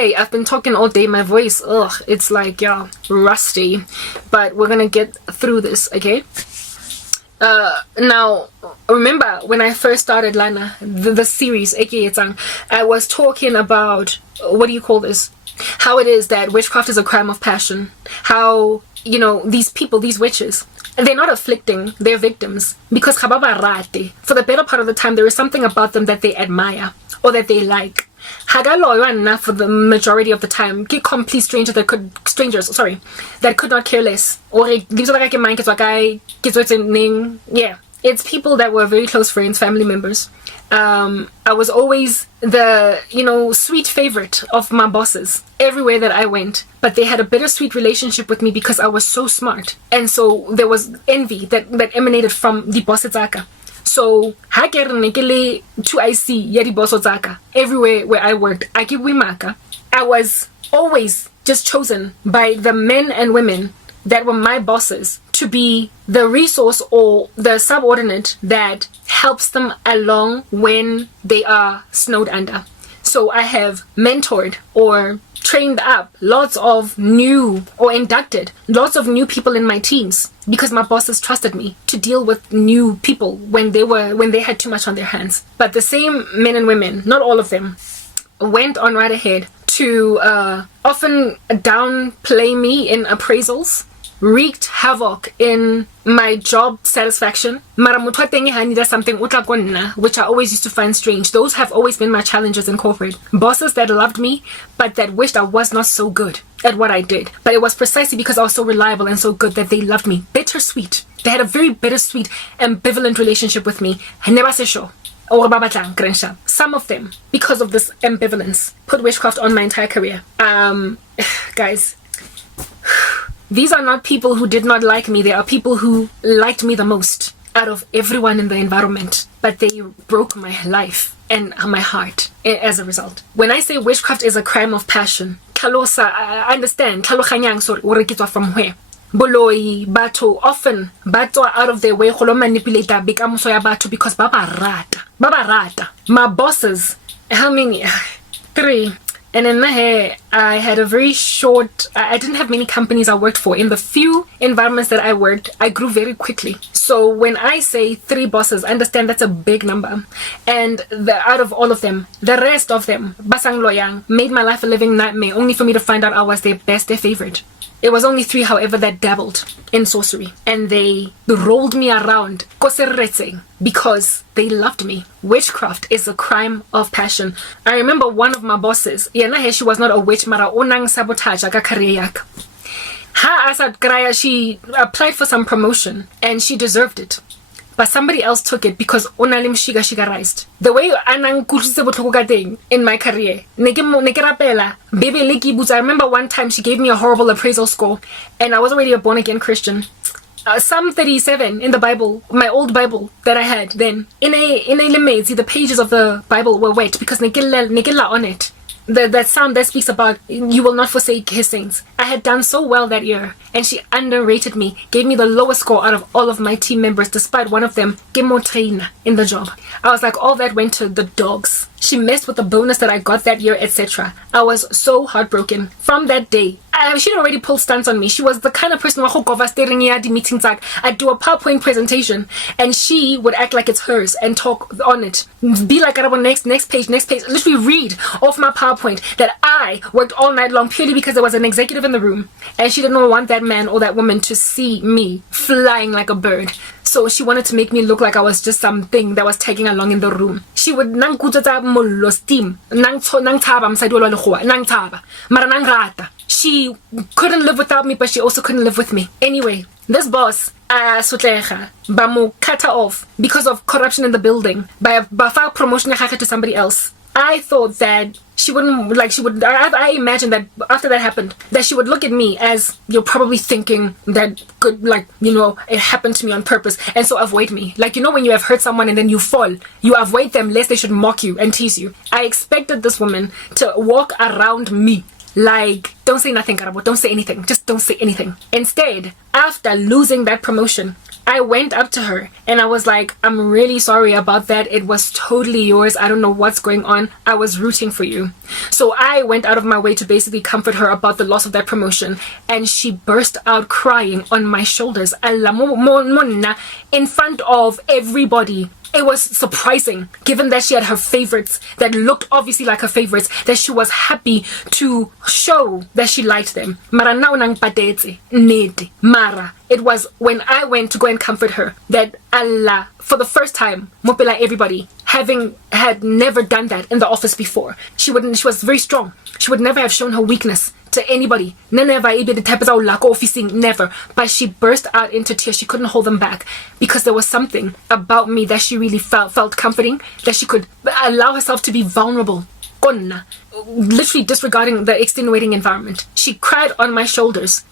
Okay, I've been talking all day. My voice, it's like, yeah, rusty. But we're gonna get through this, okay? Now, remember when I first started Lana, the series, aka Tsang, I was talking about, what do you call this? How it is that witchcraft is a crime of passion. How, you know, these people, these witches, they're not afflicting their victims because for the better part of the time, there is something about them that they admire or that they like. For the majority of the time, complete strangers that could not care less. Or yeah, it's people that were very close friends, family members. I was always the, sweet favorite of my bosses everywhere that I went. But they had a bittersweet relationship with me because I was so smart. And so there was envy that emanated from the bosses. So, everywhere where I worked, I was always just chosen by the men and women that were my bosses to be the resource or the subordinate that helps them along when they are snowed under. So I have mentored or trained up lots of new or inducted lots of new people in my teams because my bosses trusted me to deal with new people when they had too much on their hands. But the same men and women, not all of them, went on right ahead to often downplay me in appraisals, wreaked havoc in my job satisfaction. Something which I always used to find strange. Those have always been my challenges in corporate. Bosses that loved me, but that wished I was not so good at what I did. But it was precisely because I was so reliable and so good that they loved me. Bittersweet. They had a very bittersweet, ambivalent relationship with me. Some of them, because of this ambivalence, put witchcraft on my entire career. Guys, these are not people who did not like me. They are people who liked me the most out of everyone in the environment. But they broke my life and my heart as a result. When I say witchcraft is a crime of passion, I understand. From where? Boloi, Bato, often Bato out of their way to manipulate Bato because Baba Rata. My bosses, how many? 3. And in Nahe, I had a very short, I didn't have many companies I worked for. In the few environments that I worked, I grew very quickly. So when I say 3 bosses, I understand that's a big number. And out of all of them, the rest of them, Basang Loyang, made my life a living nightmare, only for me to find out I was their best, their favorite. It was only 3, however, that dabbled in sorcery. And they rolled me around because they loved me. Witchcraft is a crime of passion. I remember one of my bosses, she was not a witch, mara onang sabotage aga career yak. She applied for some promotion and she deserved it. But somebody else took it because onalim shiga raised. The way anang kutlise botlhoko thing in my career. I remember one time she gave me a horrible appraisal score and I was already a born again Christian. Psalm 37 in the Bible, my old Bible that I had then. In a limits, the pages of the Bible were wet because negilla on it. That psalm that speaks about you will not forsake his saints. I had done so well that year and she underrated me, gave me the lowest score out of all of my team members despite one of them train in the job. I was like, all that went to the dogs. She messed with the bonus that I got that year, etc. I was so heartbroken. From that day, she'd already pulled stunts on me. She was the kind of person who meetings. I'd do a PowerPoint presentation and she would act like it's hers and talk on it. Be like, next page. Literally read off my PowerPoint that I worked all night long purely because there was an executive in the room and she didn't want that man or that woman to see me flying like a bird. So she wanted to make me look like I was just something that was tagging along in the room. She would steam. She couldn't live without me, but she also couldn't live with me. Anyway, this boss, Bamu cut her off because of corruption in the building by promotion to somebody else. I thought that she wouldn't, I imagined that after that happened, that she would look at me as, you're probably thinking that could, it happened to me on purpose, and so avoid me. When you have hurt someone and then you fall, you avoid them lest they should mock you and tease you. I expected this woman to walk around me Like, don't say nothing, Karabo. Don't say anything. Just don't say anything. Instead, after losing that promotion, I went up to her and I was like, I'm really sorry about that. It was totally yours. I don't know what's going on. I was rooting for you. So I went out of my way to basically comfort her about the loss of that promotion. And she burst out crying on my shoulders in front of everybody. It was surprising, given that she had her favorites that looked obviously like her favorites, that she was happy to show that she liked them. Mara it was when I went to go and comfort her that Allah, for the first time, mopela everybody, having had never done that in the office before. She was very strong. She would never have shown her weakness to anybody. Never. But she burst out into tears. She couldn't hold them back because there was something about me that she really felt comforting, that she could allow herself to be vulnerable. Literally disregarding the extenuating environment. She cried on my shoulders.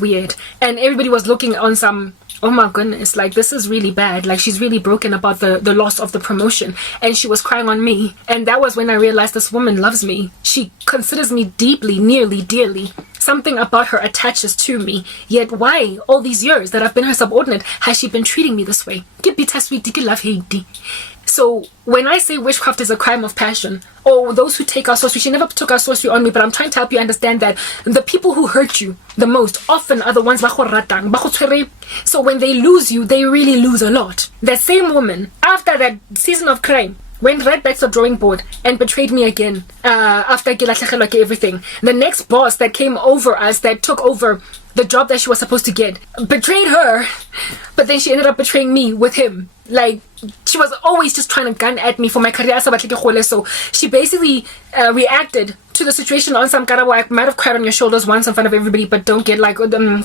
Weird. And everybody was looking on some, oh my goodness, like this is really bad. Like she's really broken about the loss of the promotion. And she was crying on me. And that was when I realized this woman loves me. She considers me deeply, nearly, dearly. Something about her attaches to me. Yet why, all these years that I've been her subordinate, has she been treating me this way? So when I say witchcraft is a crime of passion, or those who take our sorcery, she never took our sorcery on me, but I'm trying to help you understand that the people who hurt you the most often are the ones. So when they lose you, they really lose a lot. That same woman, after that season of crime, went right back to the drawing board and betrayed me again. After everything, the next boss that came over us, that took over the job that she was supposed to get, betrayed her, but then she ended up betraying me with him. Like, she was always just trying to gun at me for my career. So she basically reacted to the situation on some cara where I might have cried on your shoulders once in front of everybody, but don't get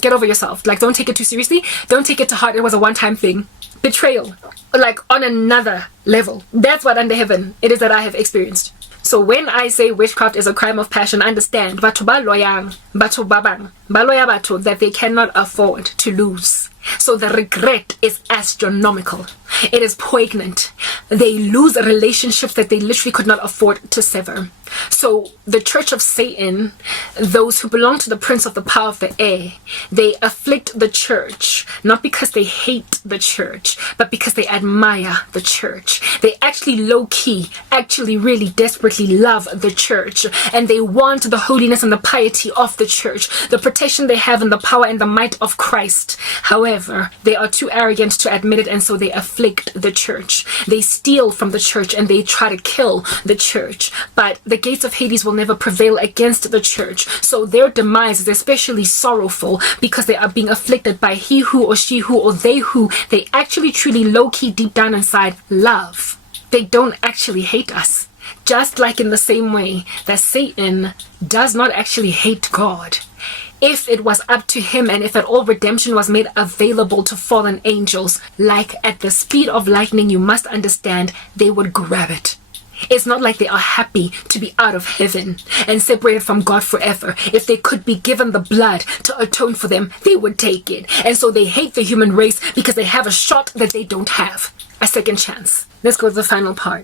get over yourself. Like, don't take it too seriously. Don't take it to heart. It was a one-time thing. Betrayal, like on another level. That's what under heaven it is that I have experienced. So when I say witchcraft is a crime of passion, understand batho ba loyang, batho ba bang, ba loya batho that they cannot afford to lose. So the regret is astronomical. It is poignant. They lose relationships that they literally could not afford to sever. So the Church of Satan, those who belong to the prince of the power of the air, they afflict the church, not because they hate the church, but because they admire the church. They actually low-key, actually really desperately love the church, and they want the holiness and the piety of the church, the protection they have in the power and the might of Christ. However, they are too arrogant to admit it, and so they afflict the church. They steal from the church and they try to kill the church. But the gates of Hades will never prevail against the church. So their demise is especially sorrowful because they are being afflicted by he who or she who or they who they actually truly low-key deep down inside love. They don't actually hate us. Just like in the same way that Satan does not actually hate God. If it was up to him and if at all redemption was made available to fallen angels, like at the speed of lightning, you must understand they would grab it. It's not like they are happy to be out of heaven and separated from God forever. If they could be given the blood to atone for them, they would take it. And so they hate the human race because they have a shot that they don't have. A second chance. Let's go to the final part.